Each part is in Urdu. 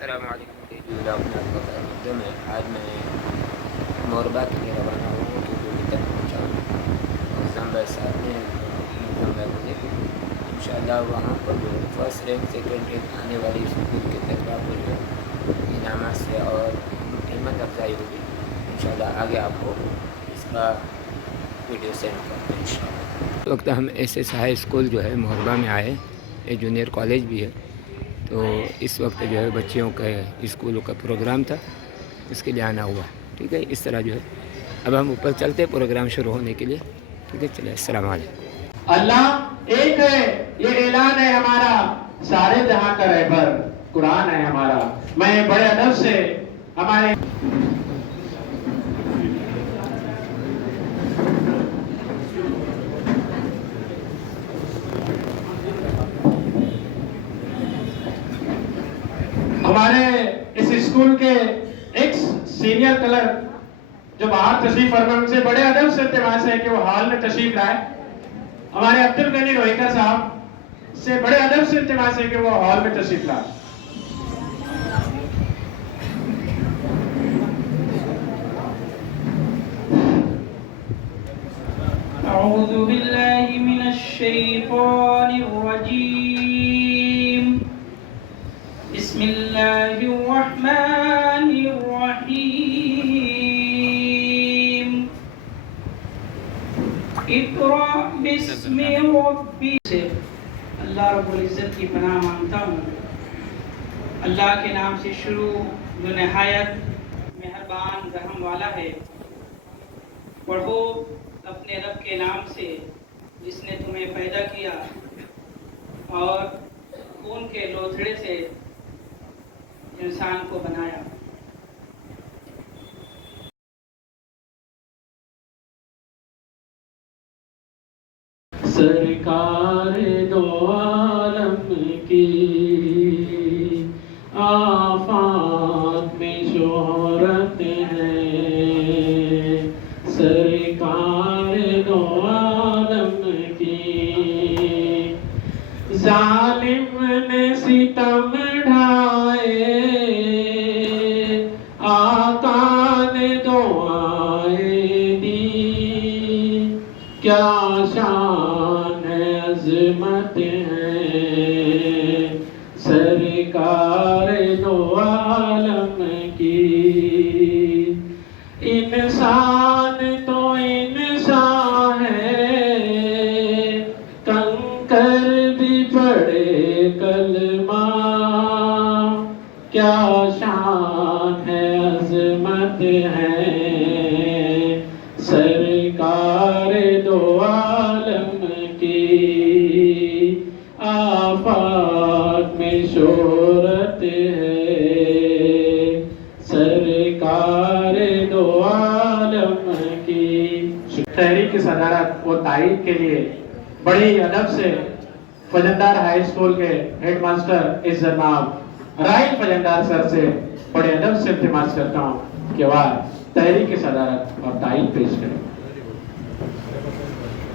السلام علیکم مقدم ہے. آج میں موربہ کے لیے روانہ ہوا ہوں کہ جو تک پہنچاؤں اور نمبر 7 میں نمبر مجھے انشاءاللہ وہاں پر جو فرسٹ رینک سیکنڈ رینک آنے والی اسکول کے طلباء کو جو انعامات سے اور ہمت افزائی ہوگی. انشاءاللہ آگے آپ کو اس کا ویڈیو سینڈ کرتے ہیں انشاءاللہ. اس وقت ہم ایس ایس ہائی اسکول جو ہے موربہ میں آئے. ایک جونیئر کالج بھی ہے. تو اس وقت جو ہے بچیوں کے اسکولوں کا پروگرام تھا, اس کے لیے آنا ہوا. ٹھیک ہے, اس طرح جو ہے اب ہم اوپر چلتے پروگرام شروع ہونے کے لیے. ٹھیک ہے, چلے. السلام علیکم. اللہ ایک ہے, یہ اعلان ہے ہمارا, سارے جہاں کا رہبر قرآن ہے ہمارا. میں بڑے ادب سے ہمارے اس اسکول کے ایک سینئر کلرک جو باہر تشریف فرما, ان سے بڑے ادب سے التماس ہے کہ وہ ہال میں تشریف لائے. ہمارے عبد الغنی روہیکا صاحب سے بڑے ادب سے التماس ہے کہ وہ ہال میں تشریف لائے. اعوذ باللہ من الشیطان الرجیم. بسم اللہ الرحمن الرحیم. اقرأ بسم ربک. سے اللہ رب العزت کی پناہ مانگتا ہوں. اللہ کے نام سے شروع جو نہایت مہربان رحم والا ہے. پڑھو اپنے رب کے نام سے جس نے تمہیں پیدا کیا اور خون کے لوتھڑے سے انسان کو بنایا. سرکار دو عالم کی آفات میں شہرت ہے. سرکار دو عالم کی ظالم نے ستم ڈھائے, آقا نے دعائیں دی. کیا شان ہے, عظمت ہے سرکار دو عالم کی. انسان تو انسان ہے, کنکر بھی پڑھے کلمہ. کیا شان ہے, عظمت ہے سرکار دو عالم کی. آفات میں شہرت ہے سرکار دو عالم کی. تحریک کی صدارت و تائید کے لیے بڑی ادب سے فجندار ہائی اسکول کے ہیڈ ماسٹر عزت جناب راہیل فجندار سر سے بڑے ادب سے التماس کرتا ہوں کہ وہ تحریک کی صدارت اور تائید پیش کریں.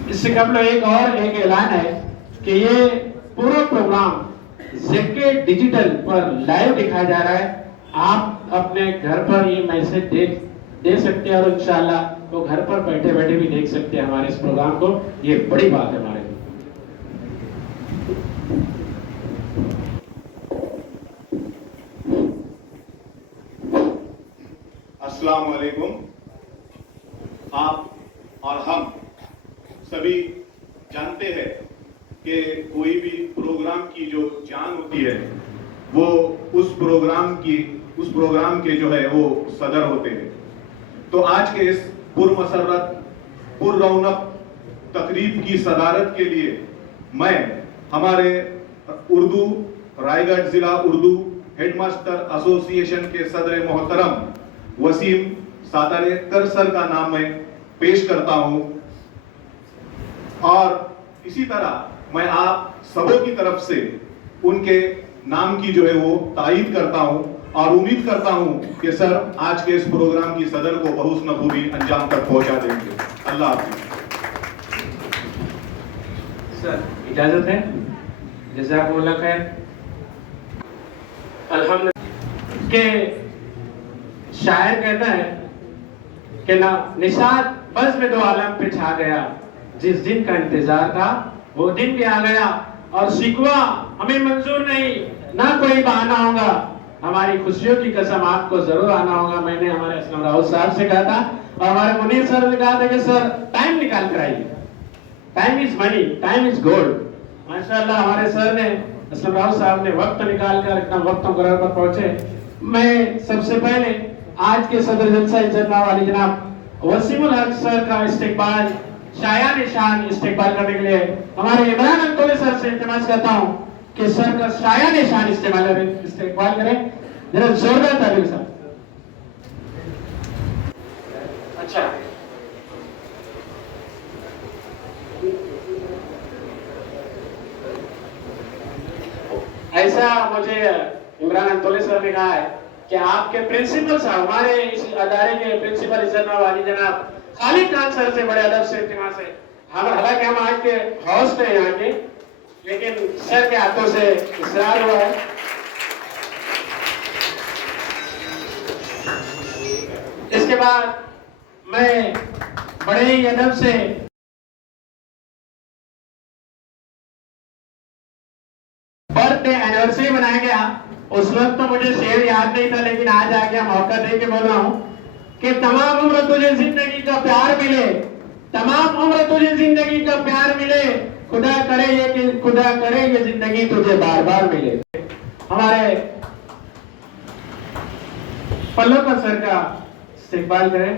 اس سے قبل ایک اعلان ہے کہ یہ پورا پروگرام زیکے ڈیجیٹل پر لائیو دکھایا جا رہا ہے. آپ اپنے گھر پر یہ میسج دے سکتے ہیں اور انشاءاللہ وہ گھر پر بیٹھے بیٹھے بھی دیکھ سکتے ہیں ہمارے اس پروگرام کو. یہ بڑی بات ہے ہمارے لیے. السلام علیکم. آپ اور ہم سبھی جانتے ہیں کہ کوئی بھی پروگرام کی جو جان ہوتی ہے وہ اس پروگرام کے جو ہے وہ صدر ہوتے ہیں. تو آج کے اس پرمسرت پر رونق تقریب کی صدارت کے لیے میں ہمارے اردو رائے گڑھ ضلع اردو ہیڈ ماسٹر ایسوسی ایشن کے صدر محترم وسیم ساتارکر سر کا نام میں پیش کرتا ہوں. اور اسی طرح میں آپ سبوں کی طرف سے ان کے نام کی جو ہے وہ تائید کرتا ہوں اور امید کرتا ہوں کہ سر آج کے اس پروگرام کی صدر کو بحسن خوبی انجام تک پہنچا دیں گے. اللہ حافظ. سر اجازت ہے. جزاک اللہ خیر. الحمد کہ شاعر کہتا ہے کہ نشاط بزم دو عالم پہ چھا گیا، جس دن کا انتظار تھا وہ دن بھی آ گیا، اور شکوہ ہمیں منظور نہیں، نہ کوئی بہانہ ہوگا، ہماری خوشیوں کی قسم آپ کو ضرور آنا ہوگا۔ میں نے ہمارے اسلم راؤت صاحب سے کہا تھا اور ہمارے منیر سر نے کہا تھا کہ سر ٹائم نکال کر آئیے، time is money, time is gold. ماشاءاللہ ہمارے سر نے، اسلم راؤت صاحب نے وقت نکال کر ایک دم وقت مقرر پر پہنچے۔ میں سب سے پہلے آج کے صدر جلسہ عزت مآب علی جناب وسیم الحق سر کا استقبال، شایان شان استقبال کرنے کے لیے ہمارے عمران انتولے سر سے التماس کرتا ہوں کہ سر کا شایان شان استقبال کریں۔ ذرا زوردار تعلیم صاحب۔ اچھا ایسا مجھے عمران انتولے سر نے کہا ہے کہ آپ کے پرنسپل صاحب، ہمارے اس ادارے کے پرنسپل عزت مآب علی جناب خالد خان سر سے بڑے ادب سے التماس ہے، حالانکہ ہم آج کے ہوسٹ ہیں یہاں کے، لیکن سر کے ہاتھوں سے اصرار ہوا ہے۔ اس کے بعد میں بڑے ہی ادب سے برتھ ڈے اینیورسری منایا گیا، اس وقت تو مجھے شعر یاد نہیں تھا، لیکن آج آ گیا موقع دے کے بول رہا ہوں کہ تمام عمر تجھے زندگی کا پیار ملے، تمام عمر تجھے زندگی کا پیار ملے، خدا کرے یہ زندگی تجھے بار بار ملے۔ ہمارے پلو کا سر کا استقبال کریں۔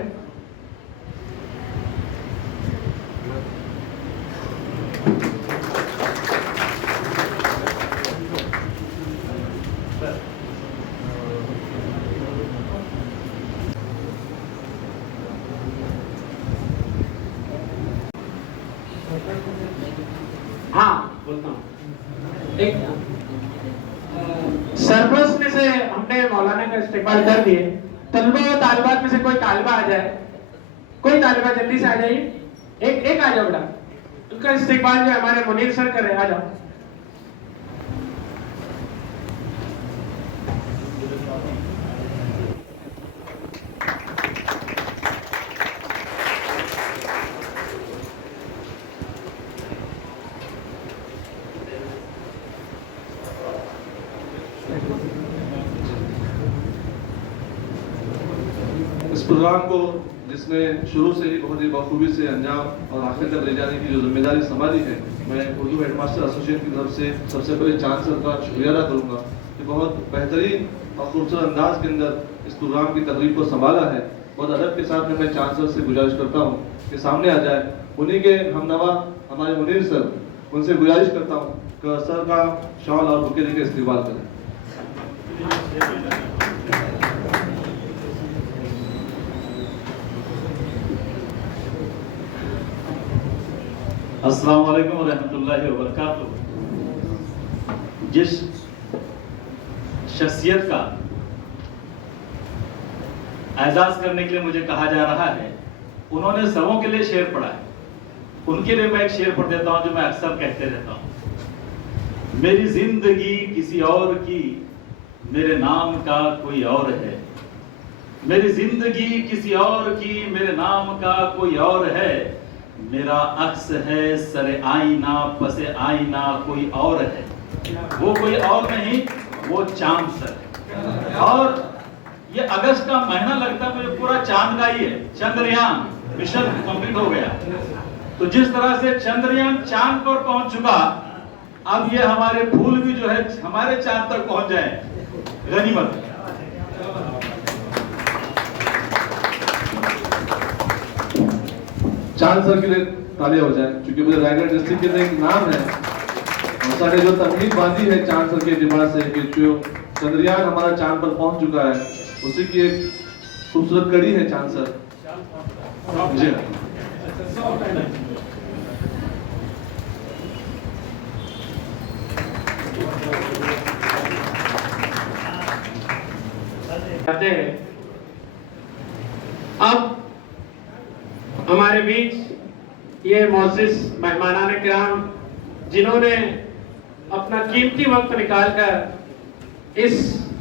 ہاں بولتا ہوں، ایک سرپرست میں سے ہم نے مولانا کا استقبال کر دیے، طلبہ و طالبات میں سے کوئی طالبہ آ جائے، کوئی طالبہ جلدی سے آ جائیے، ایک آ جاؤ بیٹا، ان کا استقبال جو ہمارے منیر سر کر رہے ہیں، آ جاؤ۔ اس پروگرام کو جس نے شروع سے ہی بہت ہی بخوبی سے انجام اور آخر تک لے جانے کی جو ذمہ داری سنبھالی ہے، میں اردو ہیڈ ماسٹر ایسوسی ایشن کی طرف سے سب سے پہلے چاند سر کا شکریہ ادا کروں گا کہ بہت بہترین اور خوبصورت انداز کے اندر اس پروگرام کی تقریب کو سنبھالا ہے۔ بہت ادب کے ساتھ میں چاند سر سے گزارش کرتا ہوں کہ سامنے آ جائے، انہی کے ہم نوا ہمارے منیر سر، ان سے گزارش کرتا ہوں کہ سر کا شال اور بکے لے کے استقبال کریں۔ السلام علیکم ورحمۃ اللہ وبرکاتہ۔ جس شخصیت کا اعزاز کرنے کے لیے مجھے کہا جا رہا ہے، انہوں نے سبوں کے لیے شعر پڑھا ہے، ان کے لیے میں ایک شعر پڑھ دیتا ہوں جو میں اکثر کہتے رہتا ہوں۔ میری زندگی کسی اور کی، میرے نام کا کوئی اور ہے، میری زندگی کسی اور کی، میرے نام کا کوئی اور ہے، میرا عکس ہے سر آئینہ پس آئینہ کوئی اور ہے، وہ کوئی اور نہیں، وہ چاند سر ہے۔ اور یہ اگست کا مہینہ لگتا ہے مجھے پورا چاند کا ہی ہے، چندریان مشن کمپلیٹ ہو گیا، تو جس طرح سے چندریان چاند پر پہنچ چکا، اب یہ ہمارے پھول بھی جو ہے ہمارے چاند تک پہنچ جائیں، غنیمت۔ چاند سر کے لیے تالیاں ہو جائیں، چونکہ مجھے رائے گڑھ ڈسٹرکٹ کے لیے ایک نام ہے، اور سارے جو تمہید باندھی ہے چاند سر کے اعتبار سے کہ جو چندریان ہمارا چاند پر پہنچ چکا ہے، اسی کی ایک خوبصورت کڑی ہے چاند سر۔ جی اب ہمارے بیچ یہ معزز مہمانان کرام جنہوں نے اپنا قیمتی وقت نکال کر اس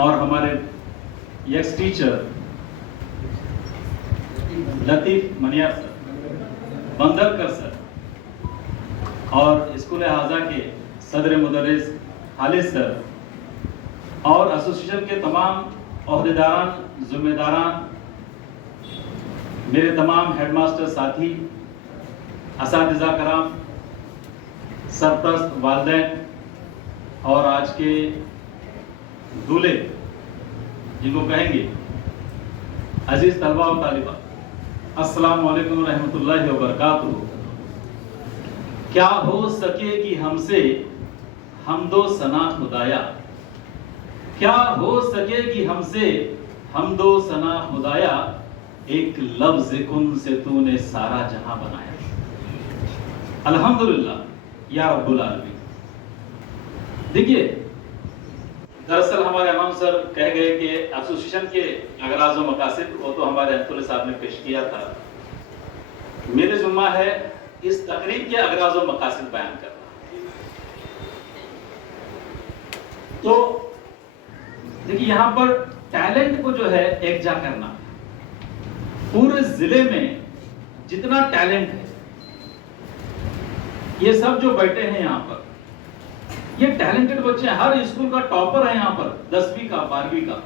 اور ہمارے ایکس ٹیچر لطیف منیار سر، بندرکر سر، اور اسکول حاضہ کے صدر مدرس خالد سر، اور ایسوسیشن کے تمام عہدیداران، ذمہ داران، میرے تمام ہیڈ ماسٹر ساتھی، اساتذہ کرام، سرپرست والدین، اور آج کے دولے جن کو کہیں گے، عزیز طلبہ و طالبات، السلام علیکم ورحمۃ اللہ وبرکاتہ۔ کیا ہو سکے گی ہم سے حمد و ثنا خدایا، کیا ہو سکے گی ہم سے حمد و ثنا خدایا، ایک لفظ کن سے تو نے سارا جہاں بنایا۔ الحمدللہ یا رب العالمین۔ دیکھیے، دراصل ہمارے امام سر کہہ گئے کہ ایسوسیشن کے اغراض و مقاصد وہ تو ہمارے انتول صاحب نے پیش کیا تھا، میرے ذمہ ہے اس تقریب کے اغراض و مقاصد بیان کرنا۔ تو دیکھیے، یہاں پر ٹیلنٹ کو جو ہے ایک جا کرنا، پورے ضلع میں جتنا ٹیلنٹ ہے، یہ سب جو بیٹھے ہیں یہاں پر، یہ ٹیلنٹڈ بچے ہیں، ہر اسکول کا ٹاپر ہے یہاں پر، 10ویں کا 12ویں کا۔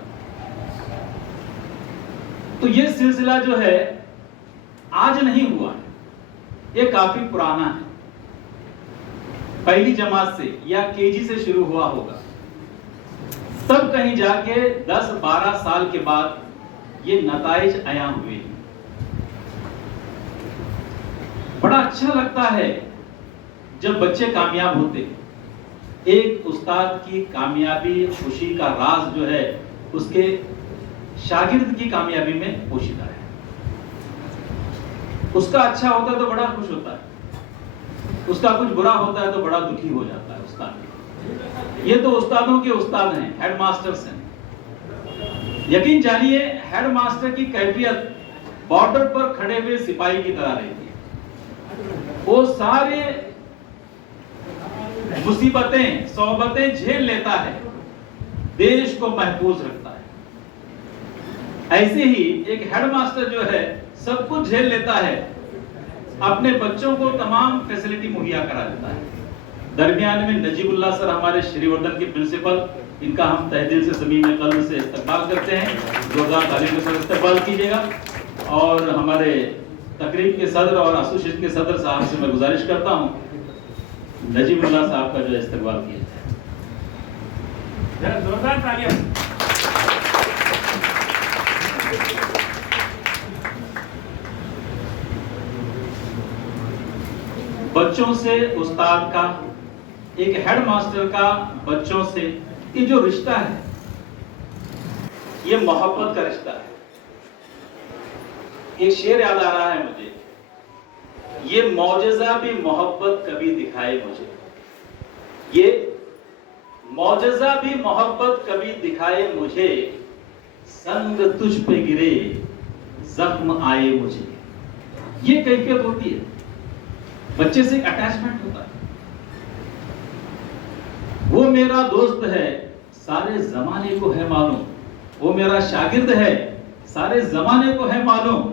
تو یہ سلسلہ جو ہے آج نہیں ہوا ہے، یہ کافی پرانا ہے، پہلی جماعت سے یا KG سے شروع ہوا ہوگا، تب کہیں جا کے 10-12 سال کے بعد یہ نتائج عیاں ہوئے۔ بڑا اچھا لگتا ہے جب بچے کامیاب ہوتے ہیں۔ ایک استاد کی کامیابی، خوشی کا راز جو ہے اس کے شاگرد کی کامیابی میں پوشیدہ ہے۔ اس کا اچھا ہوتا ہے تو بڑا خوش ہوتا ہے، اس کا کچھ برا ہوتا ہے تو بڑا دکھی ہو جاتا ہے استاد۔ یہ تو استادوں کے استاد ہیں، ہیڈ ماسٹرز ہیں۔ یقین جانیے، ہیڈ ماسٹر کی کیفیت بارڈر پر کھڑے ہوئے سپاہی کی طرح رہتی ہے۔ وہ سارے مصیبتیں، صعوبتیں جھیل لیتا ہے، دیش کو محفوظ رکھتا ہے۔ ایسے ہی ایک ہیڈ ماسٹر جو ہے سب کچھ جھیل لیتا ہے، اپنے بچوں کو تمام فیسلٹی مہیا کرا دیتا ہے۔ درمیان میں نجیب اللہ سر، ہمارے شری وردھن کے پرنسپل، ان کا ہم تہ دل سے، صمیم قلب سے استقبال کرتے ہیں۔ زوردار تعلیم کے ساتھ استقبال کیجیے گا۔ اور ہمارے تقریب کے صدر اور ایسوسیشن کے صدر صاحب سے میں گزارش کرتا ہوں نجیب اللہ صاحب کا جو استقبال کیا جائے۔ زوردار تعلیم۔ بچوں سے استاد کا، ایک ہیڈ ماسٹر کا بچوں سے یہ جو رشتہ ہے، یہ محبت کا رشتہ ہے۔ ایک شعر یاد آ رہا ہے مجھے، یہ معجزہ بھی محبت کبھی دکھائے مجھے، یہ معجزہ بھی محبت کبھی دکھائے مجھے، سنگ تجھ پہ گرے زخم آئے مجھے۔ یہ کیفیت ہوتی ہے، بچے سے ایک اٹیچمنٹ ہوتا ہے۔ وہ میرا دوست ہے، سارے زمانے کو ہے معلوم، وہ میرا شاگرد ہے، سارے زمانے کو ہے معلوم،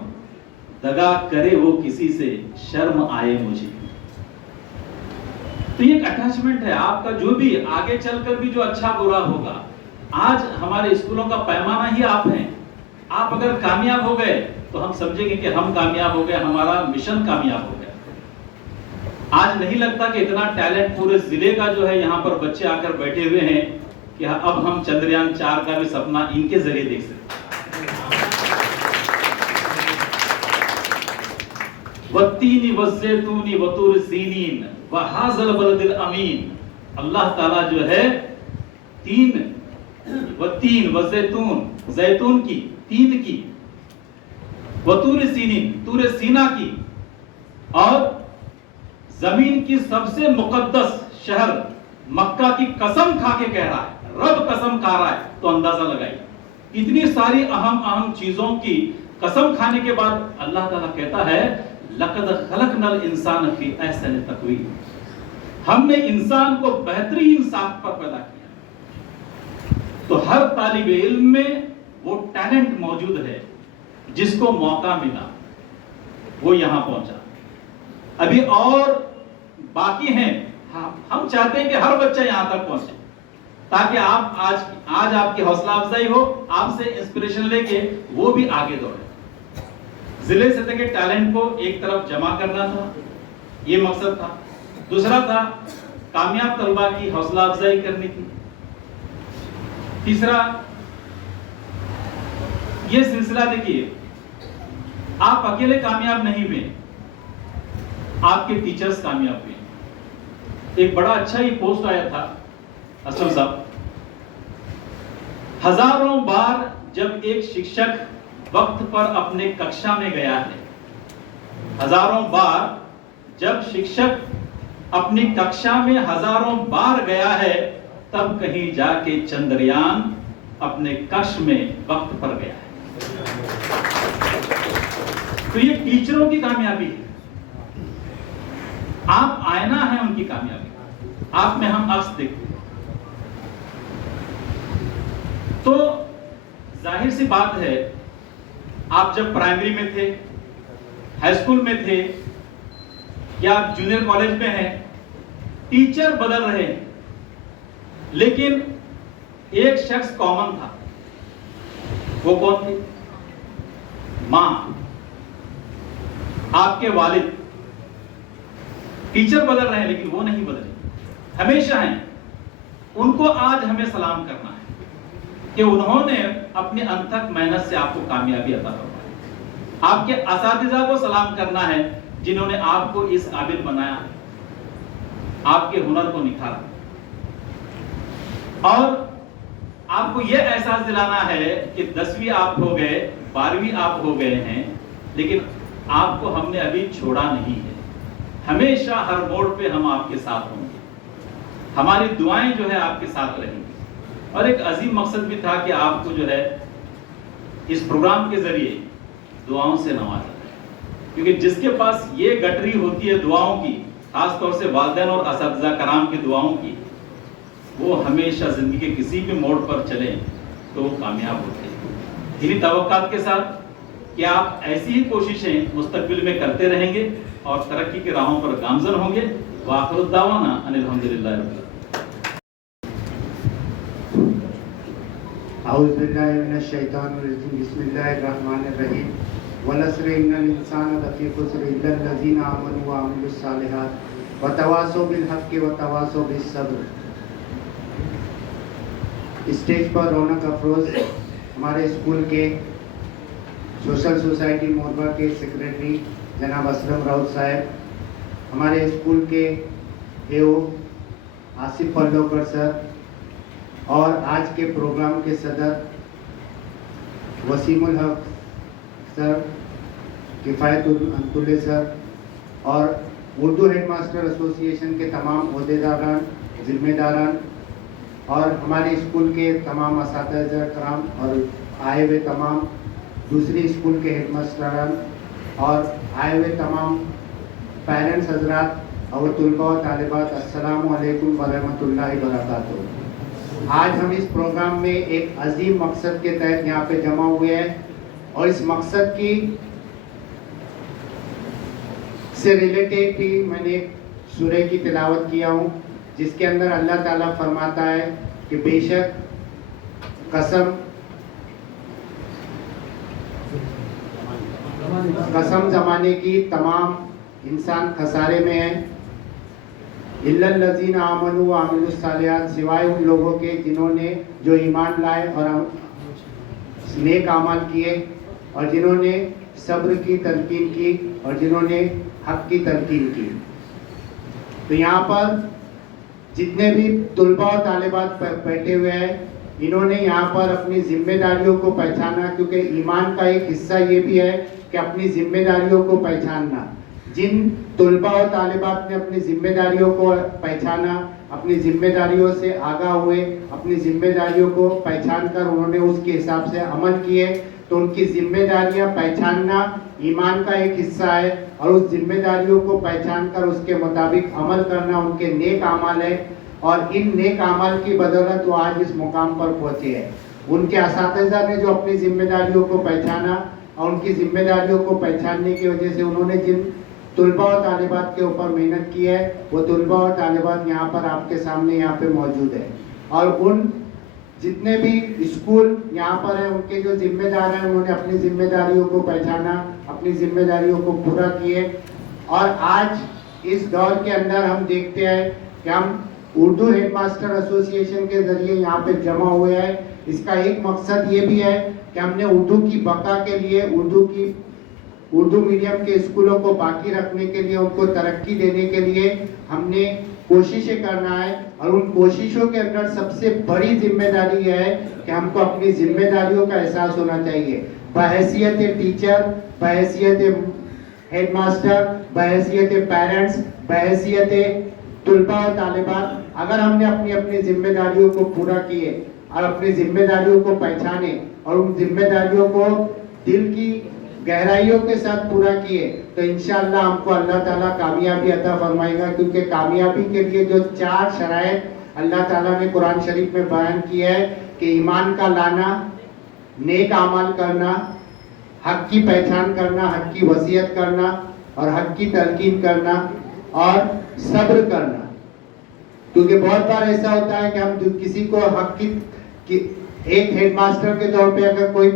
دگا کرے وہ کسی سے شرم آئے مجھے۔ تو یہ ایک اٹیچمنٹ ہے آپ کا، جو بھی آگے چل کر بھی جو اچھا برا ہوگا۔ آج ہمارے اسکولوں کا پیمانہ ہی آپ ہیں۔ آپ اگر کامیاب ہو گئے تو ہم سمجھیں گے کہ ہم کامیاب ہو گئے، ہمارا مشن کامیاب ہو گیا۔ آج نہیں لگتا کہ اتنا ٹیلنٹ پورے ضلع کا جو ہے یہاں پر بچے آ کر بیٹھے ہوئے ہیں کہ اب ہم چندریان 4 کا بھی سپنا ان کے ذریعے دیکھ سکتے ہیں۔ والتین والزیتون وطور سینین وہذا البلد الامین۔ اللہ تعالیٰ جو ہے والتین والزیتون، زیتون کی، تین کی، وطور سینین، طور سینا کی، اور زمین کی سب سے مقدس شہر مکہ کی قسم کھا کے کہہ رہا ہے، رب قسم کھا رہا ہے، تو اندازہ لگائیے اتنی ساری اہم چیزوں کی قسم کھانے کے بعد اللہ تعالیٰ کہتا ہے لقد خلقنا الانسان فی احسن تقویم، ہم نے انسان کو بہترین ساخت پر پیدا کیا۔ تو ہر طالب علم میں وہ ٹیلنٹ موجود ہے، جس کو موقع ملا وہ یہاں پہنچا. ابھی اور باقی ہیں. ہم چاہتے ہیں کہ ہر بچہ یہاں تک پہنچے، تاکہ آپ آج آپ کی حوصلہ افزائی ہو، آپ سے انسپریشن لے کے وہ بھی آگے دوڑے. ضلع سطح کے ٹیلنٹ کو ایک طرف جمع کرنا تھا، یہ مقصد تھا. دوسرا تھا کامیاب طلبہ کی حوصلہ افزائی کرنی تھی. تیسرا یہ سلسلہ دیکھیے، آپ اکیلے کامیاب نہیں ہوئے، آپ کے ٹیچرز کامیاب ہوئے. ایک بڑا اچھا ہی پوسٹ آیا تھا اسلم صاحب، ہزاروں بار جب ایک شکشک وقت پر اپنے ککشا میں گیا ہے، ہزاروں بار جب شکشک اپنی ککشا میں ہزاروں بار گیا ہے، تب کہیں جا کے چندریان اپنے کش میں وقت پر گیا ہے. تو یہ ٹیچروں کی کامیابی ہے. آپ آئینہ ہیں ان کی کامیابی، آپ میں ہم عکس دیکھتے ہیں. تو ظاہر سی بات ہے، آپ جب پرائمری میں تھے، ہائی اسکول میں تھے، یا آپ جونیئر کالج میں ہیں، ٹیچر بدل رہے ہیں، لیکن ایک شخص کامن تھا. وہ کون تھی؟ ماں، آپ کے والد. ٹیچر بدل رہے ہیں لیکن وہ نہیں بدلے، ہمیشہ ہیں. ان کو آج ہمیں سلام کرنا ہے کہ انہوں نے اپنی انتھک محنت سے آپ کو کامیابی عطا فرمائی. آپ کے اساتذہ کو سلام کرنا ہے جنہوں نے آپ کو اس قابل بنایا، آپ کے ہنر کو نکھارا. اور آپ کو یہ احساس دلانا ہے کہ 10ویں آپ ہو گئے، 12ویں آپ ہو گئے ہیں، لیکن آپ کو ہم نے ابھی چھوڑا نہیں ہے. ہمیشہ ہر موڑ پہ ہم آپ کے ساتھ ہوں گے. ہماری دعائیں جو ہے آپ کے ساتھ رہیں گی. اور ایک عظیم مقصد بھی تھا کہ آپ کو جو ہے اس پروگرام کے ذریعے دعاؤں سے نوازا جائے، کیونکہ جس کے پاس یہ گٹری ہوتی ہے دعاؤں کی، خاص طور سے والدین اور اساتذہ کرام کی دعاؤں کی، وہ ہمیشہ زندگی کے کسی بھی موڑ پر چلیں تو وہ کامیاب ہوتے ہیں. انہی توقعات کے ساتھ کہ آپ ایسی ہی کوششیں مستقبل میں کرتے رہیں گے اور ترقی کے راہوں پر گامزن ہوں گے. وآخر الدعوانا ان الحمدللہ رب العالمین. اعوذ باللہ من الشیطان الرجیم. بسم اللہ الرحمن الرحیم. والعصر ان الانسان لفی خسر الا الذین آمنوا وعملوا الصالحات وتواصوا بالحق وتواصوا بالصبر. اسٹیج پر رونق افروز ہمارے اسکول کے سوشل سوسائٹی موربہ کے سیکریٹری جناب اسلم راؤت صاحب، ہمارے اسکول کے اے او آصف پلوکر سر، اور آج کے پروگرام کے صدر وسیم الحق سر، کفایت انطلہ سر، اور اردو ہیڈ ماسٹر ایسوسی ایشن کے تمام عہدیداران، ذمہ داران، اور ہمارے اسکول کے تمام اساتذہ کرام، اور آئے ہوئے تمام دوسری اسکول کے ہیڈ ماسٹران، اور آئے ہوئے تمام پیرنٹس حضرات اور طلباء و طالبات، السلام علیکم ورحمۃ اللہ وبرکاتہ. آج ہم اس پروگرام میں ایک عظیم مقصد کے تحت یہاں پہ جمع ہوئے ہیں، اور اس مقصد کی سے ریلیٹڈ ہی میں نے ایک سورہ کی تلاوت کیا ہوں، جس کے اندر اللہ تعالیٰ فرماتا ہے کہ بے شک قسم زمانے کی تمام انسان خسارے میں ہیں، الا الذین آمنوا وعملوا الصالحات، سوائے ان لوگوں کے جنہوں نے جو ایمان لائے اور نیک اعمال کیے، اور جنہوں نے صبر کی تلقین کی، اور جنہوں نے حق کی تلقین کی. تو یہاں پر جتنے بھی طلباء و طالبات بیٹھے ہوئے ہیں، انہوں نے یہاں پر اپنی ذمہ داریوں کو پہچانا، کیونکہ ایمان کا ایک حصہ یہ بھی ہے کہ اپنی ذمہ داریوں کو پہچاننا. جن طلباء و طالبات نے اپنی ذمہ داریوں کو پہچانا، اپنی ذمہ داریوں سے آگاہ ہوئے، اپنی ذمہ داریوں کو پہچان کر انہوں نے اس کے حساب سے عمل کیے، تو ان کی ذمہ داریاں پہچاننا ایمان کا ایک حصہ ہے، اور اس ذمہ داریوں کو پہچان کر اس کے مطابق عمل کرنا ان کے نیک اعمال ہے. اور ان نیک اعمال کی بدولت وہ آج اس مقام پر پہنچے ہیں. ان کے اساتذہ نے جو اپنی ذمہ داریوں کو پہچانا اور ان کی ذمہ داریوں کو پہچاننے کی وجہ سے انہوں نے جن طلباء و طالبات کے اوپر محنت کی ہے وہ طلباء و طالبات یہاں پر آپ کے سامنے یہاں پہ موجود ہیں. اور ان جتنے بھی اسکول یہاں پر ہیں ان کے جو ذمہ دار ہیں انہوں نے اپنی ذمہ داریوں کو پہچانا, اپنی ذمہ داریوں کو پورا کیے. اور آج اس دور کے اندر ہم دیکھتے ہیں کہ ہم اردو ہیڈ ماسٹر ایسوسیشن کے ذریعے یہاں پہ جمع ہوئے ہیں. اس کا ایک مقصد یہ بھی ہے کہ ہم نے اردو کی بقا کے لیے, اردو میڈیم کے اسکولوں کو باقی رکھنے کے لیے, ان کو ترقی دینے کے لیے ہم نے کوششیں کرنا ہے. اور ان کوششوں کے اندر سب سے بڑی ذمہ داری یہ ہے کہ ہم کو اپنی ذمہ داریوں کا احساس ہونا چاہیے. بحیثیت ٹیچر, بحیثیت ہیڈ ماسٹر, بحیثیت پیرنٹس, بحیثیت طلباء و طالبات, اگر ہم نے اپنی ذمہ داریوں کو پورا کیے اور اپنی ذمہ داریوں کو پہچانے اور ان ذمہ داریوں کو دل کی گہرائیوں کے ساتھ پورا کیے تو انشاءاللہ ہم کو اللہ تعالیٰ کامیابی عطا فرمائے گا. کیونکہ کامیابی کے لیے جو 4 شرائط اللہ تعالیٰ نے قرآن شریف میں بیان کیا ہے کہ ایمان کا لانا, نیک اعمال کرنا, حق کی پہچان کرنا, حق کی وصیت کرنا اور حق کی تلقین کرنا اور صبر کرنا. کیونکہ بہت بار ایسا ہوتا ہے کہ ہم کسی کو حق کی ایک ہیڈ ماسٹر کے طور پہ اگر کوئی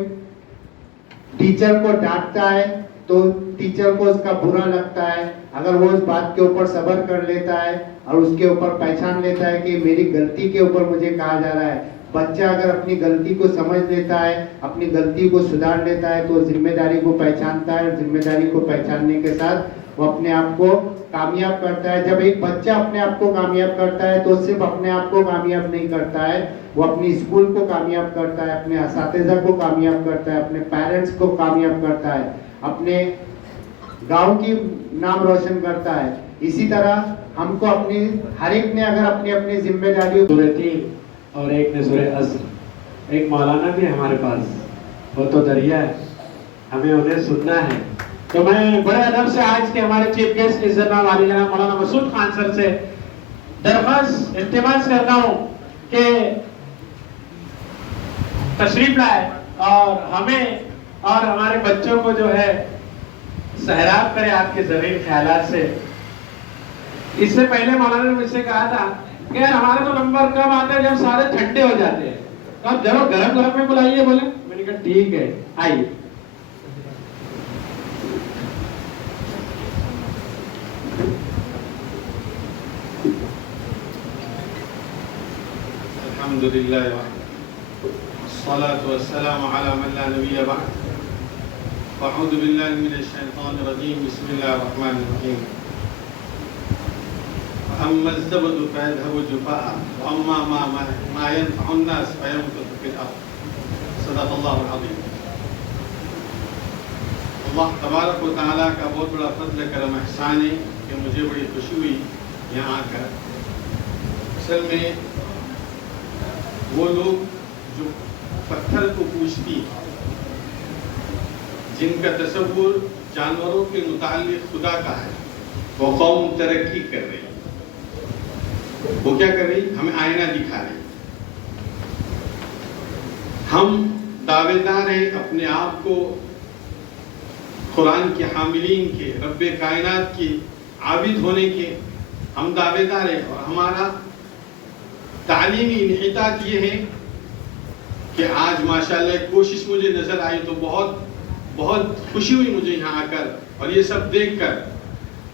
ٹیچر کو ڈانٹتا ہے تو ٹیچر کو اس کا برا لگتا ہے. اگر وہ اس بات کے اوپر صبر کر لیتا ہے اور اس کے اوپر پہچان لیتا ہے کہ میری غلطی کے اوپر مجھے کہا جا رہا ہے, بچہ اگر اپنی غلطی کو سمجھ لیتا ہے, اپنی غلطی کو سدھار لیتا ہے تو ذمہ داری کو پہچانتا ہے. اور ذمہ داری کو پہچاننے کے ساتھ وہ اپنے آپ کو کامیاب کرتا ہے. جب ایک بچہ اپنے آپ کو کامیاب کرتا ہے تو صرف اپنے آپ کو کامیاب نہیں کرتا ہے, وہ اپنی اسکول کو کامیاب کرتا ہے, اپنے اساتذہ کو کامیاب کرتا ہے, اپنے پیرنٹس کو کامیاب کرتا ہے, اپنے گاؤں کی نام روشن کرتا ہے. اسی طرح ہم کو اپنی ہر ایک نے اگر اپنی ذمہ داریوں سورہ 3 اور ایک نے سورہ عصر. ایک مولانا بھی ہے ہمارے پاس, وہ تو دریا ہے, ہمیں انہیں سننا ہے. تو میں بڑے ادب سے آج کے ہمارے چیف گیسٹ عزت مآب عالی جناب مولانا مسعود خان سر سے درخواست التماس کرتا ہوں کہ تشریف لائے اور ہمیں اور ہمارے بچوں کو جو ہے سیراب کرے آپ کے زرعی خیالات سے. اس سے پہلے مولانا نے مجھ سے کہا تھا کہ یار ہمارے تو نمبر کب آتے ہیں جب سارے ٹھنڈے ہو جاتے ہیں, تو آپ ضرور گرم گرم میں بلائیے. بولے, میں نے کہا ٹھیک ہے آئیے. الحمدللہ والصلاة والسلام علی من لا نبی بعد. اعوذ باللہ من الشیطان الرجیم. بسم اللہ الرحمن الرحیم. اما الزبد فيذهب جفاء واما ما ينفع الناس فيمكث في الارض. صدق اللہ العظیم. اللہ تبارک و تعالیٰ کا بہت بڑا فضل کرم احسان ہے کہ مجھے بڑی خوشی ہوئی یہاں آ کر. اصل میں وہ لوگ جو پتھر کو پوجتی, جن کا تصور جانوروں کے متعلق خدا کا ہے, وہ قوم ترقی کر رہی. وہ کیا کر رہی؟ ہمیں آئینہ دکھا رہی. ہم دعوے دار ہیں اپنے آپ کو قرآن کے حاملین کے, رب کائنات کی عابد ہونے کے ہم دعوے دار ہیں. اور ہمارا تعلیمی انحطاط یہ ہے کہ آج ماشاءاللہ ایک کوشش مجھے نظر آئی تو بہت خوشی ہوئی مجھے یہاں آ کر اور یہ سب دیکھ کر.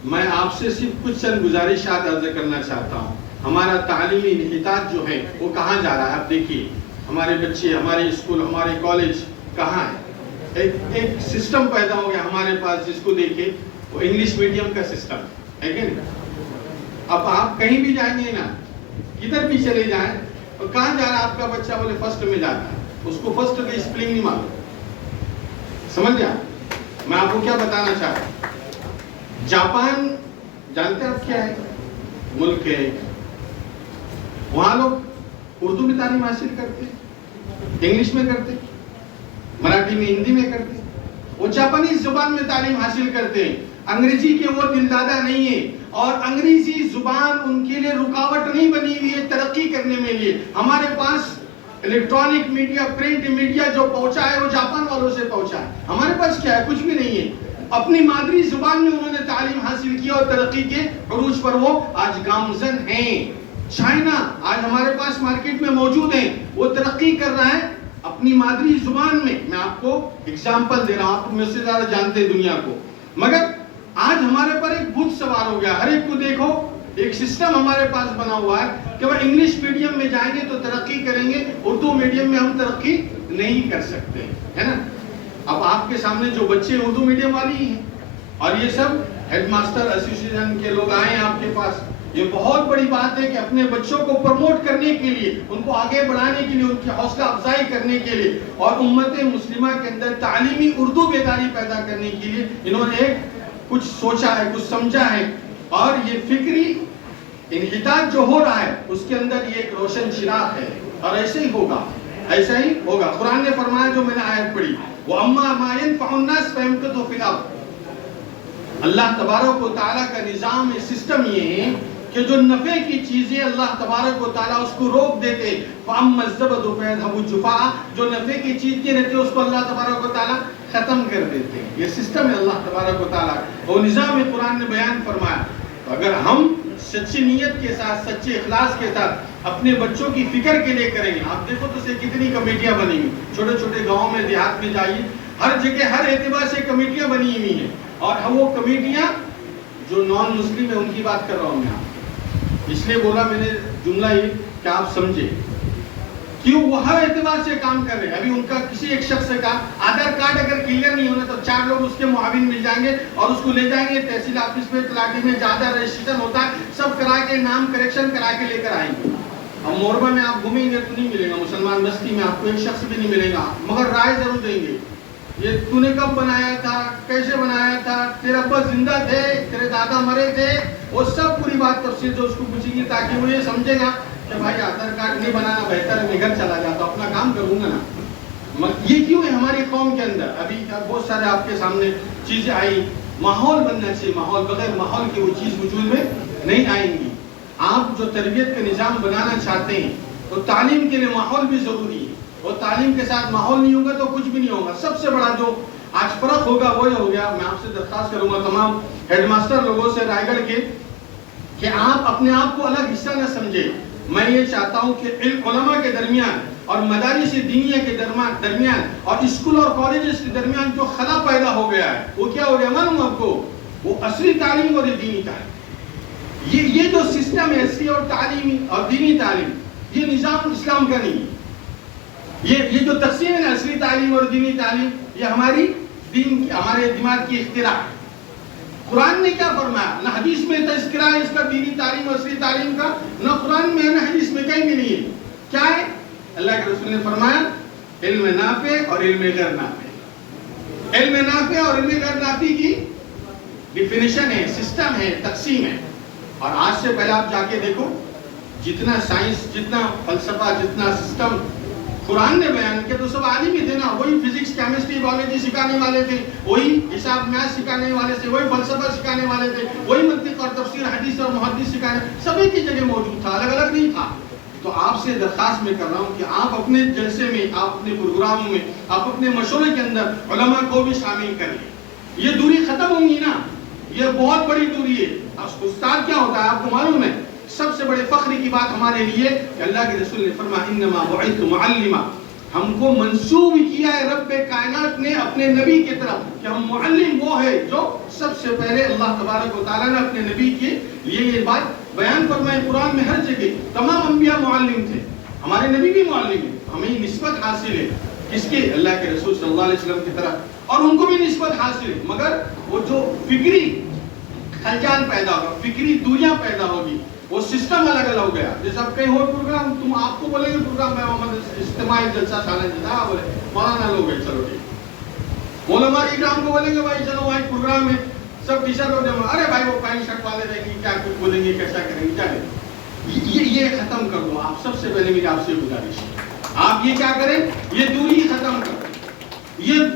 میں آپ سے صرف کچھ چند گزارشات عرض کرنا چاہتا ہوں. ہمارا تعلیمی انحطاط جو ہے وہ کہاں جا رہا ہے؟ آپ دیکھیے ہمارے بچے, ہمارے اسکول, ہمارے کالج کہاں ہے؟ ایک سسٹم پیدا ہو گیا ہمارے پاس جس کو دیکھیں وہ انگلش میڈیم کا سسٹم ہے کہ نہیں. اب آپ کہیں بھی جائیں گے نا, کدھر بھی چلے جائیں, اور کہاں جا رہا ہے آپ کا بچہ؟ بولے فرسٹ میں جاتا ہے, اس کو فرسٹ کا اسپیلنگ نہیں معلوم. سمجھ گیا؟ میں آپ کو کیا بتانا چاہتا ہوں. جاپان جانتے ہیں آپ کیا ہے؟ ملک ہے. وہاں لوگ اردو میں تعلیم حاصل کرتے, انگلش میں کرتے, مراٹھی میں, ہندی میں کرتے. وہ جاپانیز زبان میں تعلیم حاصل کرتے ہیں. انگریزی کے وہ دلدادہ نہیں ہے، اور انگریزی زبان ان کے لیے رکاوٹ نہیں بنی ہوئی ہے ترقی کرنے میں لیے. ہمارے پاس الیکٹرانک میڈیا، پرنٹ میڈیا جو پہنچا ہے وہ جاپان والوں سے پہنچا ہے. ہمارے پاس کیا ہے؟ کچھ بھی نہیں ہے. اپنی مادری زبان میں انہوں نے تعلیم حاصل کی اور ترقی کے عروج پر وہ آج گامزن ہیں. چائنا آج ہمارے پاس مارکیٹ میں موجود ہیں، وہ ترقی کر رہا ہے اپنی مادری زبان میں. میں آپ کو اگزامپل دے رہا ہوں، آپ مجھ سے زیادہ جانتے ہیں دنیا کو. مگر آج ہمارے پر ایک بھوت سوار ہو گیا. ہر ایک کو دیکھو، ایک سسٹم ہمارے پاس بنا ہوا ہے کہ وہ انگلش میڈیم میں جائیں گے تو ترقی کریں گے، اردو میڈیم میں ہم ترقی نہیں کر سکتے، ہے نا. اب آپ کے سامنے جو بچے اردو میڈیم والی ہیں، اور یہ سب ہیڈ ماسٹر ایسوسی ایشن کے لوگ آئے ہیں آپ کے پاس. یہ بہت بڑی بات ہے کہ اپنے بچوں کو پروموٹ کرنے کے لیے، ان کو آگے بڑھانے کے لیے، ان کی حوصلہ افزائی کرنے کے لیے، اور امت مسلمہ کے اندر تعلیمی اردو بیداری پیدا کرنے کے لیے انہوں نے کچھ سوچا ہے، کچھ سمجھا ہے. اور یہ فکری انحطاط جو ہو رہا ہے اس کے اندر یہ ایک روشن چراغ ہے، اور ایسے ہی ہوگا، ایسا ہی ہوگا. قرآن نے فرمایا، جو میں نے آیت پڑھی، وَأَمَّا مَا يَنْفَعُ النَّاسَ فَيَمْكُثُ فِي الْأَرْضِ. اللہ تبارک و تعالیٰ کا نظام، سسٹم یہ ہے کہ جو نفع کی چیزیں اللہ تبارک و تعالیٰ اس کو روک دیتے. فَأَمَّا الزَّبَدُ فَيَذْهَبُ جُفَاءً. جو نفع کی چیزیں رہتے اس کو اللہ تبارک و تعالیٰ ختم کر دیتے. یہ سسٹم ہے اللہ تبارک و تعالیٰ، وہ نظام قرآن نے بیان فرمایا. تو اگر ہم سچی نیت کے ساتھ، سچے اخلاص کے ساتھ اپنے بچوں کی فکر کے لیے کریں گے. آپ دیکھو تو کتنی کمیٹیاں بنی ہوئی، چھوٹے چھوٹے گاؤں میں، دیہات میں جائیے، ہر جگہ ہر اعتبار سے کمیٹیاں بنی ہوئی ہیں. اور وہ کمیٹیاں جو نان مسلم ہیں ان کی بات کر رہا ہوں میں. آپ اس لیے بولا میں نے جملہ یہ کہ آپ سمجھے کیوں وہ ہر اعتبار سے کام کر رہے ہیں. ابھی ان کا کسی ایک شخص سے کہا آدھار کارڈ اگر کلیئر نہیں ہونا تو 4 لوگ اس کے معاون مل جائیں گے اور اس کو لے جائیں گے تحصیل آفس میں، تلاٹی میں، جہاں رجسٹریشن ہوتا ہے سب کرا کے نام کریکشن کرا کے لے کر آئیں گے. اب موربہ میں آپ گھومیں گے تو نہیں ملے گا، مسلمان بستی میں آپ کو ایک شخص بھی نہیں ملے گا، مگر رائے ضرور دیں گے. یہ تو نے کب بنایا تھا، کیسے بنایا تھا، تیرے ابا زندہ تھے، تیرے دادا مرے تھے، وہ سب پوری بات تفصیل سے اس کو پوچھیں گی تاکہ وہ یہ سمجھے گا کہ بھائی آدھار کارڈ نہیں بنانا بہتر ہے، میں گھر چلا جاتا ہوں، اپنا کام کروں گا نا. یہ کیوں ہے ہماری قوم کے اندر؟ ابھی بہت سارے آپ کے سامنے چیزیں آئی. ماحول بننا چاہیے، ماحول، بغیر ماحول کے وہ چیز وجود میں نہیں آئیں گی. آپ جو تربیت کا نظام بنانا چاہتے ہیں تو تعلیم کے لیے ماحول بھی ضروری ہے، اور تعلیم کے ساتھ ماحول نہیں ہوگا تو کچھ بھی نہیں ہوگا. سب سے بڑا جو آج فرق ہوگا وہ یہ ہو گیا. میں آپ سے درخواست کروں گا تمام ہیڈ ماسٹر لوگوں سے رائے گڑھ کے کہ آپ اپنے آپ کو الگ حصہ نہ سمجھے. میں یہ چاہتا ہوں کہ علماء کے درمیان اور مدارس دینیہ کے درمیان اور اسکول اور کالجز کے درمیان جو خلا پیدا ہو گیا ہے وہ کیا ہو گیا معلوم آپ کو؟ وہ اصلی تعلیم اور دینی تعلیم. یہ جو سسٹم ہے اصلی اور تعلیمی اور دینی تعلیم، یہ نظام اسلام کا نہیں ہے. یہ جو تقسیم ہے اصلی تعلیم اور دینی تعلیم، یہ ہماری دین کی، ہمارے دماغ کی اختراع. قرآن نے کیا فرمایا؟ نہ حدیث میں تذکرہ ہے اس کا دینی تعلیم اور اصلی تعلیم کا، نہ قرآن میں نہ حدیث میں، کہیں بھی نہیں ہے. کیا ہے؟ اللہ کے رسول نے فرمایا علم نافع اور علم غیر نافع. علم نافع اور علم غیر نافع کی ڈیفینیشن ہے، سسٹم ہے، تقسیم ہے. اور آج سے پہلے آپ جا کے دیکھو، جتنا سائنس، جتنا فلسفہ، جتنا سسٹم قرآن نے بیان کیا تو سب عالم ہی تھے نا. وہی فزکس، کیمسٹری، بایولوجی سکھانے والے تھے، وہی حساب، میتھ سکھانے والے تھے، وہی فلسفہ سکھانے والے تھے، وہی منطق اور تفسیر، حدیث اور محدث سکھانے، سب ایک ہی جگہ موجود تھا، الگ الگ نہیں تھا. تو آپ سے درخواست میں کر رہا ہوں کہ آپ اپنے جلسے میں، آپ اپنے پروگراموں میں، آپ اپنے مشورے کے اندر علماء کو بھی شامل کر لیں. یہ دوری ختم ہوں گی نا، یہ بہت بڑی دوری ہے. استاد کیا ہوتا ہے آپ کو معلوم ہے؟ سب سے بڑے فخر کی بات ہمارے لیے کہ اللہ کے رسول نے فرمایا انما بعثت معلما، ہم کو منسوب کیا ہے رب کائنات نے اپنے نبی کی طرف کہ ہم معلم وہ ہے جو سب سے پہلے اللہ تبارک و تعالیٰ نے اپنے نبی کے لیے یہ بات بیان فرمائی. قرآن میں ہر جگہ تمام انبیاء معلم تھے، ہمارے نبی بھی معلم ہیں. ہمیں نسبت حاصل ہے کس کے؟ اللہ کے رسول صلی اللہ علیہ وسلم کی طرف، اور ان کو بھی نسبت حاصل ہے. مگر وہ جو فکری خلجان پیدا ہوگا، فکری دوریاں پیدا ہوگی، وہ سسٹم الگ الگ ہو گیا. جیسے آپ کہیں اور پروگرام، تم آپ کو بولیں گے پروگرام میں محمد اجتماعی جلسہ سالانہ جلسہ بولے مولانا لوگ ہیں، چلو ٹھیک. علماء اکرام کو بولیں گے بھائی چلو بھائی پروگرام میں سب ٹیچر لوگ جمع، ارے بھائی وہ پینٹ شرٹ والے رہیں گے، کیا کچھ بولیں گے، کیسا کریں گے، کیا کریں. یہ ختم کر دو. آپ سب سے پہلے میری آپ سے گزارش ہے، آپ یہ کیا کریں، یہ دوری ختم کر دو. یہ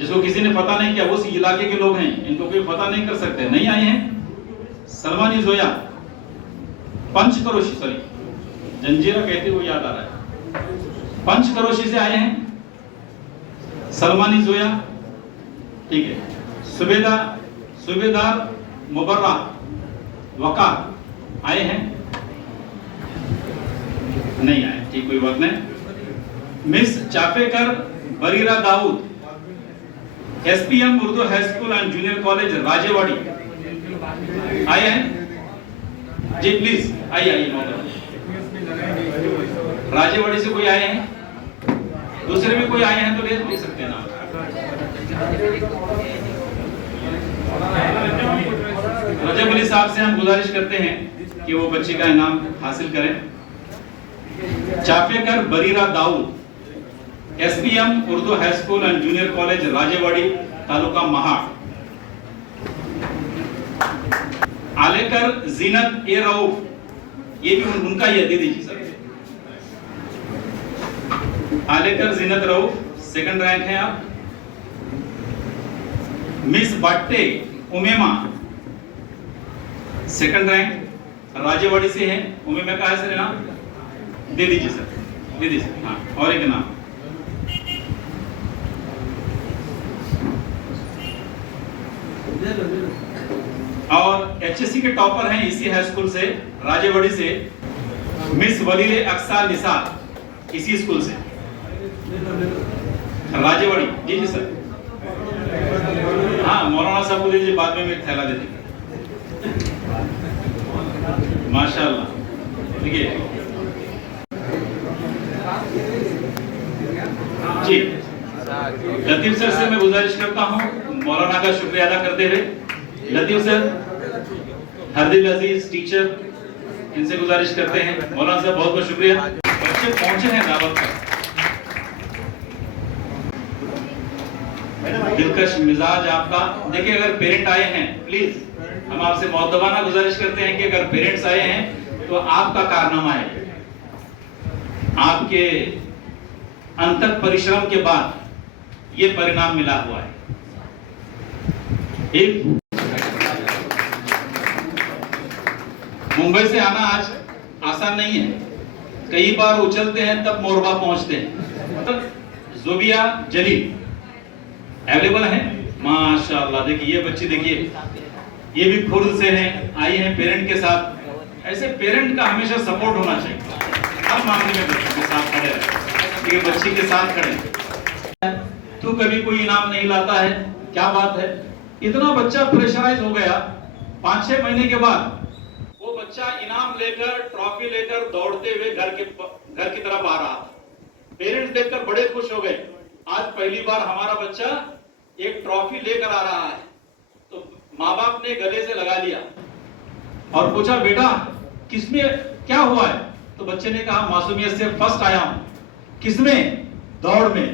جس کو کسی نے فتح نہیں کیا، وہ اس علاقے کے لوگ ہیں، ان کو کوئی فتح نہیں کر سکتے، نہیں آئے ہیں. سلمانی زویا پنچ کروشی، سوری جنجیرہ کہتے وہ یاد آ رہا ہے، پنچ کروشی سے آئے ہیں سلمانی زویا. ٹھیک ہے. صوبیدار مبرہ وقار آئے ہیں؟ نہیں آئے. ٹھیک، کوئی بات نہیں. Miss Chapekar Bareera Dawood, S P M Urdu high school and junior college Raje Wadi آئے ہیں؟ جی پلیز آئیے راجے واڑی سے کوئی آئے ہیں؟ دوسرے بھی کوئی آئے ہیں تو لے سکتے ہیں نام. رجب علی صاحب سے ہم گزارش کرتے ہیں کہ وہ بچے کا انعام حاصل کریں. Chapekar Bareera Dawood, S P M Urdu high school and junior college Raje Wadi, تعلقہ مہاڑ. آلیکر زینت اے رؤف، یہ بھی ان کا ہی ہے، دے دیجیے سر. آلیکر زینت رؤف سیکنڈ رینک ہیں آپ. مس بٹے امیمہ سیکنڈ رینک راجے واڑی سے ہیں. امیمہ کا ہے سر انعام، دے دیجیے سر، دے دیجیے. ہاں، اور ایک نام اور ایچ ایس سی کے ٹاپر ہیں اسی ہائی اسکول سے راجے واڑی سے مس ولیل اقصی نثار، اسی اسکول سے راجے واڑی. جی جی سر. ہاں مولانا صاحب کو دیجیے، بعد میں ایک تھیلا دے دیں. ماشاء اللہ. ٹھیک ہے جی. لطیف سر سے میں گزارش کرتا ہوں مولانا کا شکریہ ادا کرتے ہوئے. لطیف سر، ہردل عزیز ٹیچر، ان سے گزارش کرتے ہیں. مولانا صاحب بہت بہت شکریہ. بچے پہنچے ہیں دعوت پر. دلکش مزاج آپ کا. دیکھیں اگر پیرنٹ آئے ہیں پلیز ہم آپ سے مؤدبانہ گزارش کرتے ہیں کہ اگر پیرنٹس آئے ہیں تو آپ کا کارنامہ ہے، آپ کے انتک پریشرم کے بعد یہ پرینام ملا ہوا ہے. ایک ممبئی سے آنا آج آسان نہیں ہے، کئی بار اچھلتے ہیں تب موربہ پہنچتے ہیں. زوبیہ جلیل اویلیبل ہیں؟ ماشاءاللہ. دیکھیے یہ بچی، دیکھیے یہ بھی کھرد سے ہیں، آئی ہیں پیرنٹ کے ساتھ. ایسے پیرنٹ کا ہمیشہ سپورٹ ہونا چاہیے ہر معاملے میں. بچوں کے ساتھ کھڑے رہے، یہ بچی کے ساتھ کھڑے. تو کبھی کوئی انعام نہیں لاتا ہے، کیا بات ہے. اتنا بچہ پریشرائز ہو گیا. 5-6 مہینے کے بعد وہ بچہ انعام لے کر، ٹرافی لے کر دوڑتے ہوئے گھر کی طرف آ رہا تھا. پیرنٹس دیکھ کر بڑے خوش ہو گئے. آج پہلی بار ہمارا بچہ ایک ٹرافی لے کر آ رہا ہے. تو ماں باپ نے گلے سے لگا لیا اور پوچھا بیٹا کس میں کیا ہوا ہے؟ تو بچے نے کہا معصومیت سے فرسٹ آیا ہوں. کس میں؟ دوڑ میں.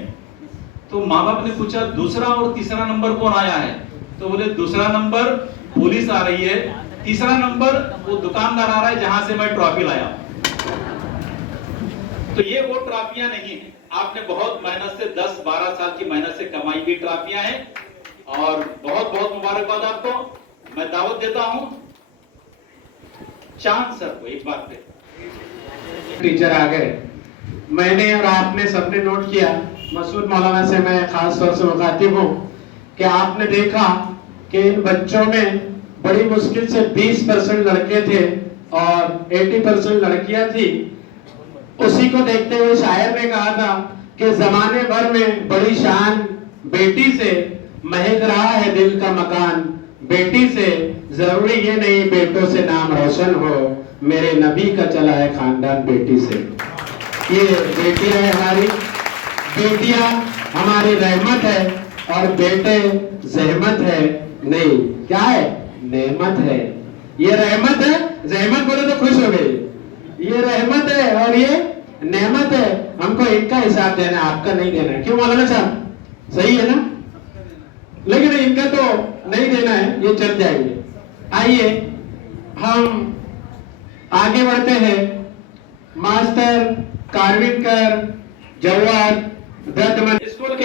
تو ماں باپ نے پوچھا دوسرا اور تیسرا نمبر کون آیا ہے؟ تو بولے دوسرا نمبر پولیس آ رہی ہے، تیسرا نمبر وہ دکاندار آ رہا ہے جہاں سے میں ٹرافی لایا. تو یہ وہ ٹرافیاں نہیں ہیں، آپ نے بہت محنت سے 10-12 سال کی محنت سے کمائی ہوئی ٹرافیاں ہیں. اور بہت بہت مبارکباد آپ کو. میں دعوت دیتا ہوں چاند سر کو ایک بار پہ. ٹیچر آ گئے. میں نے اور آپ نے سب نے نوٹ کیا، مسعود مولانا سے میں خاص طور سے مخاطب ہوں کہ آپ نے دیکھا کہ ان بچوں میں بڑی مشکل سے 20% لڑکے تھے اور 80% لڑکیاں تھی. اسی کو دیکھتے ہوئے شاعر نے کہا تھا کہ زمانے بھر میں بڑی شان بیٹی سے مہک رہا ہے دل کا مکان. بیٹی سے ضروری یہ نہیں بیٹوں سے نام روشن ہو، میرے نبی کا چلا ہے خاندان بیٹی سے. یہ بیٹیاں ہے ہماری، بیٹیاں ہماری رحمت ہے اور بیٹے زحمت ہے. نہیں کیا ہے؟ نعمت ہے. یہ رحمت ہے، زحمت بولے تو خوش ہو گئی. یہ رحمت ہے اور یہ نعمت ہے. ہم کو ان کا حساب دینا ہے، آپ کا نہیں دینا ہے. کیوں مولانا صاحب؟ صحیح ہے نا؟ لیکن ان کا تو نہیں دینا ہے، یہ چل جائیں گے. آئیے ہم آگے بڑھتے ہیں. ماسٹر کاروینکر جواد دردمند اسکول کے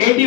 80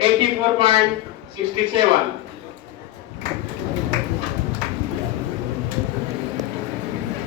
84.67,